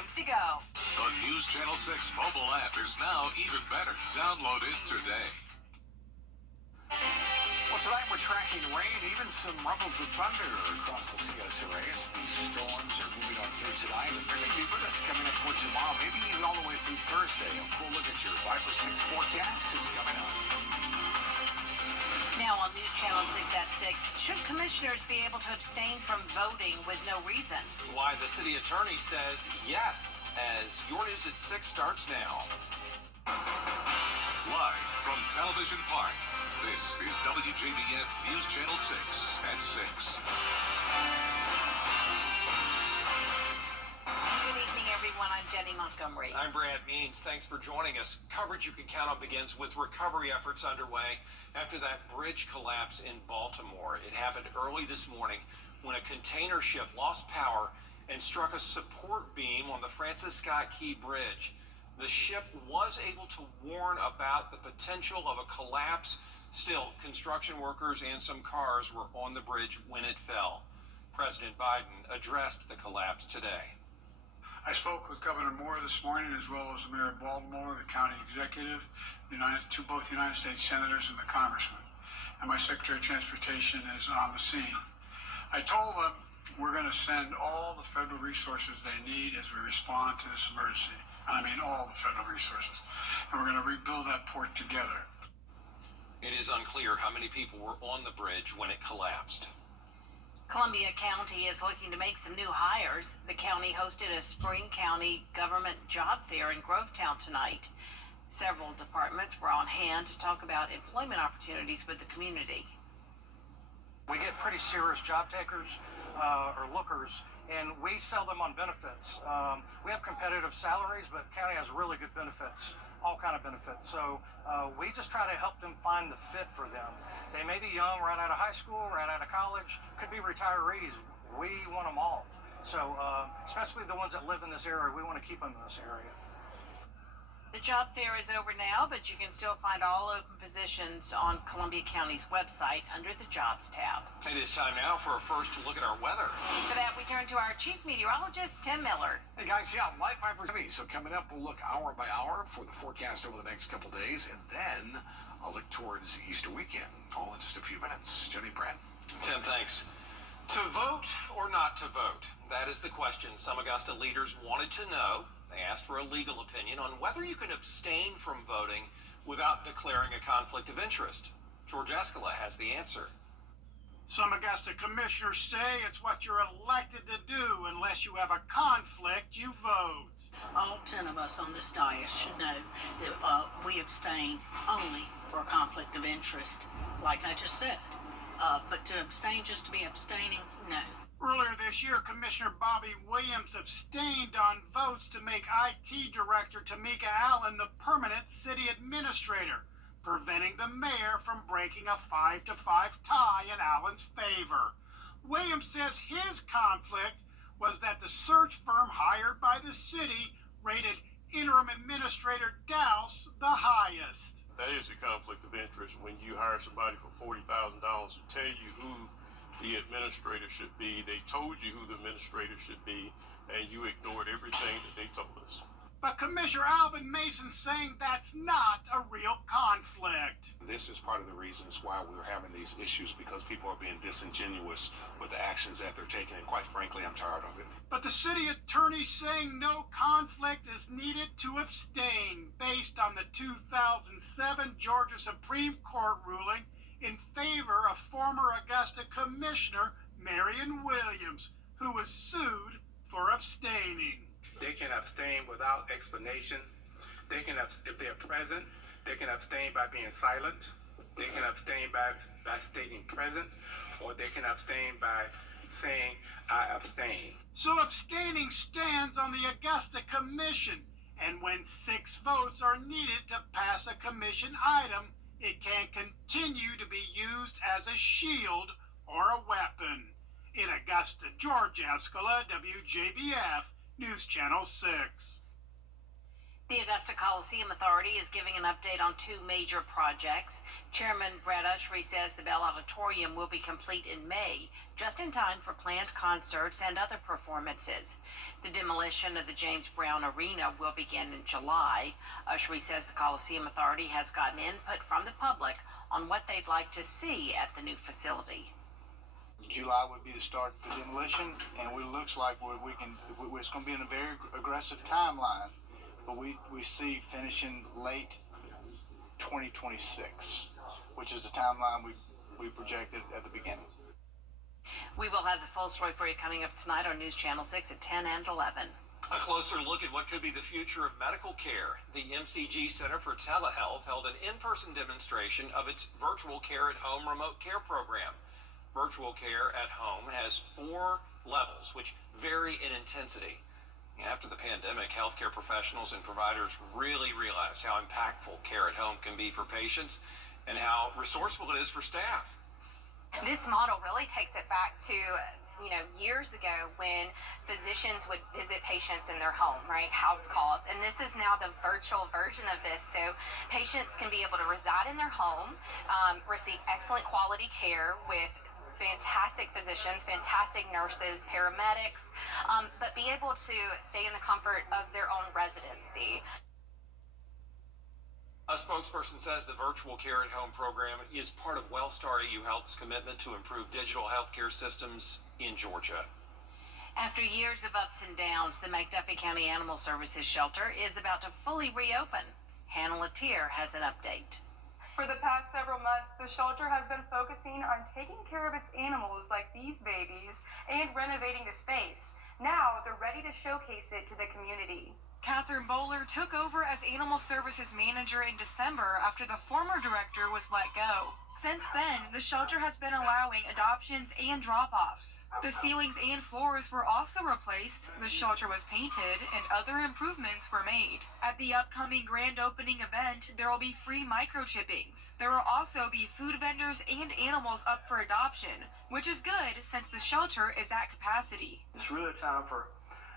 rooms to go. The News Channel 6 mobile app is now even better. Download it today. Well, tonight we're tracking rain, even some rumbles of thunder across the CSRA as these storms are moving on through tonight. And they're going to be with us coming up for tomorrow, maybe even all the way through Thursday. A full look at your 5 or 6 forecast is coming up. Now on News Channel 6 at 6, should commissioners be able to abstain from voting with no reason? Why the city attorney says yes, as Your News at 6 starts now. Live from Television Park, this is WJBF News Channel 6 at 6. Good evening, everyone. I'm Jenny Montgomery. I'm Brad Means. Thanks for joining us. Coverage you can count on begins with recovery efforts underway after that bridge collapse in Baltimore. It happened early this morning when a container ship lost power and struck a support beam on the Francis Scott Key Bridge. The ship was able to warn about the potential of a collapse. Still, construction workers and some cars were on the bridge when it fell. President Biden addressed the collapse today. I spoke with Governor Moore this morning, as well as the Mayor of Baltimore, the county executive, both United States senators and the congressman. And my Secretary of Transportation is on the scene. I told them we're going to send all the federal resources they need as we respond to this emergency. And I mean all the federal resources. And we're going to rebuild that port together. It is unclear how many people were on the bridge when it collapsed. Columbia County is looking to make some new hires. The county hosted a spring county government job fair in Grovetown tonight. Several departments were on hand to talk about employment opportunities with the community. We get pretty serious job takers or lookers, and we sell them on benefits. We have competitive salaries, but the county has really good benefits, all kind of benefits. So we just try to help them find the fit for them. They may be young, right out of high school, right out of college, could be retirees. We want them all. So especially the ones that live in this area, we want to keep them in this area. The job fair is over now, but you can still find all open positions on Columbia County's website under the Jobs tab. It is time now for a first look at our weather. For that, we turn to our chief meteorologist, Tim Miller. Hey guys, live vibration. So coming up, we'll look hour by hour for the forecast over the next couple days, and then I'll look towards Easter weekend, all in just a few minutes. Jenny, Brad. Tim, thanks. To vote or not to vote? That is the question some Augusta leaders wanted to know. They asked for a legal opinion on whether you can abstain from voting without declaring a conflict of interest. George Escala has the answer. Some Augusta commissioners say it's what you're elected to do. Unless you have a conflict, you vote. All 10 of us on this dais should know that we abstain only for a conflict of interest, like I just said. But to abstain just to be abstaining, no. Earlier this year, Commissioner Bobby Williams abstained on votes to make IT Director Tamika Allen the permanent city administrator, preventing the mayor from breaking a 5-5 tie in Allen's favor. Williams says his conflict was that the search firm hired by the city rated interim administrator Dowse the highest. That is a conflict of interest when you hire somebody for $40,000 to tell you who the administrator should be. They told you who the administrator should be, and you ignored everything that they told us. But Commissioner Alvin Mason's saying that's not a real conflict. This is part of the reasons why we're having these issues, because people are being disingenuous with the actions that they're taking, and quite frankly, I'm tired of it. But the city attorney's saying no conflict is needed to abstain based on the 2007 Georgia Supreme Court ruling in favor of former Augusta Commissioner Marion Williams, who was sued for abstaining. They can abstain without explanation. They can, if they're present, they can abstain by being silent. They can abstain by stating present, or they can abstain by saying, I abstain. So abstaining stands on the Augusta Commission, and when 6 votes are needed to pass a commission item, it can continue to be used as a shield or a weapon. In Augusta, George Escala, WJBF, News Channel 6. The Augusta Coliseum Authority is giving an update on two major projects. Chairman Brad Ushry says the Bell Auditorium will be complete in May, just in time for planned concerts and other performances. The demolition of the James Brown Arena will begin in July. Ushry says the Coliseum Authority has gotten input from the public on what they'd like to see at the new facility. July would be the start for demolition, and it looks like it's going to be in a very aggressive timeline. But we see finishing late 2026, which is the timeline we projected at the beginning. We will have the full story for you coming up tonight on News Channel 6 at 10 and 11. A closer look at what could be the future of medical care. The MCG Center for Telehealth held an in-person demonstration of its virtual care at home remote care program. Virtual care at home has 4 levels, which vary in intensity. After the pandemic, healthcare professionals and providers really realized how impactful care at home can be for patients and how resourceful it is for staff. This model really takes it back to, years ago when physicians would visit patients in their home, right? House calls. And this is now the virtual version of this. So patients can be able to reside in their home, receive excellent quality care with fantastic physicians, fantastic nurses, paramedics, but be able to stay in the comfort of their own residency. A spokesperson says the virtual care at home program is part of Wellstar EU Health's commitment to improve digital healthcare systems in Georgia. After years of ups and downs, the McDuffie County Animal Services Shelter is about to fully reopen. Hannah Latier has an update. For the past several months, the shelter has been focusing on taking care of its animals like these babies and renovating the space. Now they're ready to showcase it to the community. Catherine Bowler took over as Animal Services Manager in December after the former director was let go. Since then, the shelter has been allowing adoptions and drop-offs. The ceilings and floors were also replaced, the shelter was painted, and other improvements were made. At the upcoming grand opening event, there will be free microchippings. There will also be food vendors and animals up for adoption, which is good since the shelter is at capacity. It's really a time for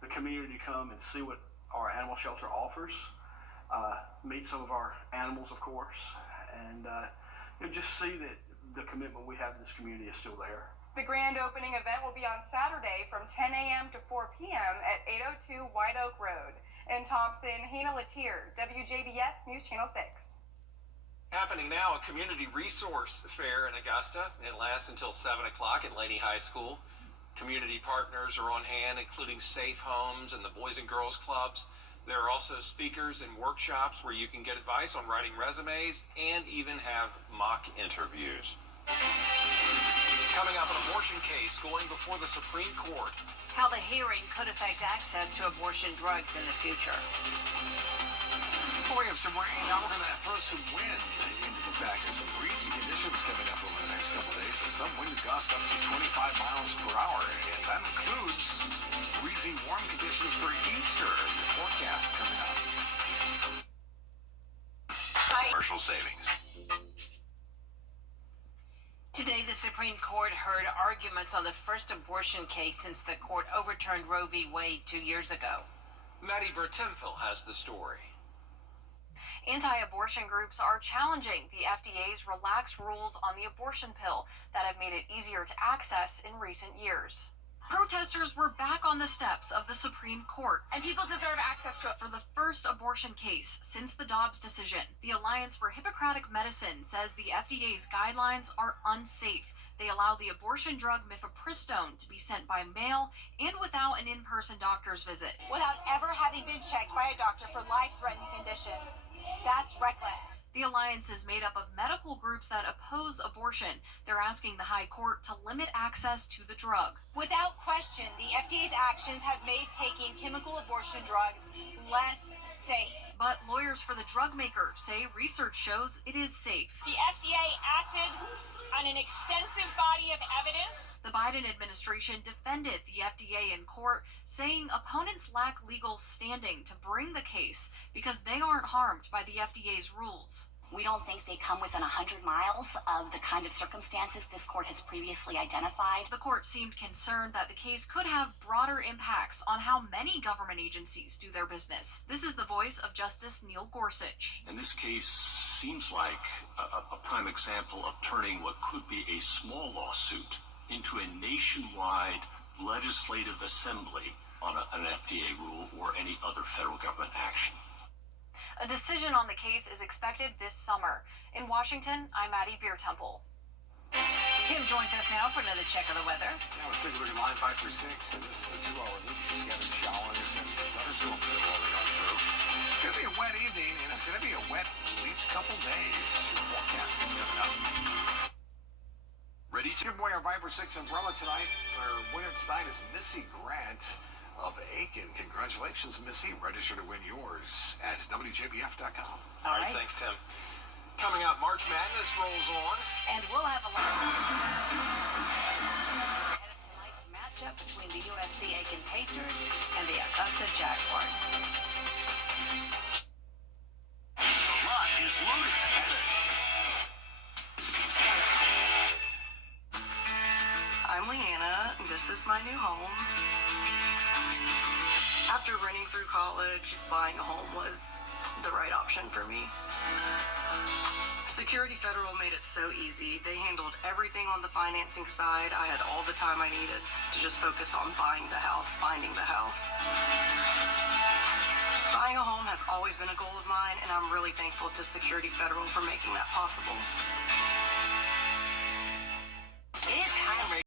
the community to come and see what our animal shelter offers, meet some of our animals, of course, and just see that the commitment we have to this community is still there. The grand opening event will be on Saturday from 10 a.m. to 4 p.m. at 802 White Oak Road. In Thompson, Hannah Latier, WJBF News Channel 6. Happening now, a community resource fair in Augusta. It lasts until 7 o'clock at Laney High School. Community partners are on hand, including Safe Homes and the Boys and Girls Clubs. There are also speakers and workshops where you can get advice on writing resumes and even have mock interviews. Coming up, an abortion case going before the Supreme Court. How the hearing could affect access to abortion drugs in the future. Well, we have some rain. Now we're going to throw some wind into the factor. Some breezy conditions coming up over the next couple of days, with some wind gusts up to 25 miles per hour. And that includes breezy, warm conditions for Easter. The forecast coming up. Commercial savings. Today, the Supreme Court heard arguments on the first abortion case since the court overturned Roe v. Wade 2 years ago. Maddie Bertenfel has the story. Anti-abortion groups are challenging the FDA's relaxed rules on the abortion pill that have made it easier to access in recent years. Protesters were back on the steps of the Supreme Court, and people deserve access to it. For the first abortion case since the Dobbs decision, the Alliance for Hippocratic Medicine says the FDA's guidelines are unsafe. They allow the abortion drug mifepristone to be sent by mail and without an in-person doctor's visit. Without ever having been checked by a doctor for life-threatening conditions. That's reckless. The alliance is made up of medical groups that oppose abortion. They're asking the High Court to limit access to the drug. Without question, the FDA's actions have made taking chemical abortion drugs less safe. But lawyers for the drug maker say research shows it is safe. The FDA acted on an extensive body of evidence. The Biden administration defended the FDA in court, saying opponents lack legal standing to bring the case because they aren't harmed by the FDA's rules. We don't think they come within 100 miles of the kind of circumstances this court has previously identified. The court seemed concerned that the case could have broader impacts on how many government agencies do their business. This is the voice of Justice Neil Gorsuch. And this case seems like a prime example of turning what could be a small lawsuit into a nationwide legislative assembly on an FDA rule or any other federal government action. A decision on the case is expected this summer. In Washington, I'm Maddie Beertemple. Tim joins us now for another check of the weather. Now let's take a look at Line 5 for 6, and this is a 2-hour loop. Scattered showers and some thunderstorms that are rolling on through. It's going to be a wet evening, and it's going to be a wet at least couple days. Your forecast is coming up. Ready to... Good morning, our Viper 6 umbrella tonight. Our winner tonight is Missy Grant of Aiken. Congratulations, Missy. Register to win yours at WJBF.com. All right, thanks, Tim. Coming up, March Madness rolls on. And we'll have a lot ahead of tonight's matchup between the USC Aiken Pacers and the Augusta Jaguars. The lot is loaded. I'm Leanna. This is my new home. After running through college, buying a home was the right option for me. Security Federal made it so easy. They handled everything on the financing side. I had all the time I needed to just focus on buying the house, finding the house. Buying a home has always been a goal of mine, and I'm really thankful to Security Federal for making that possible.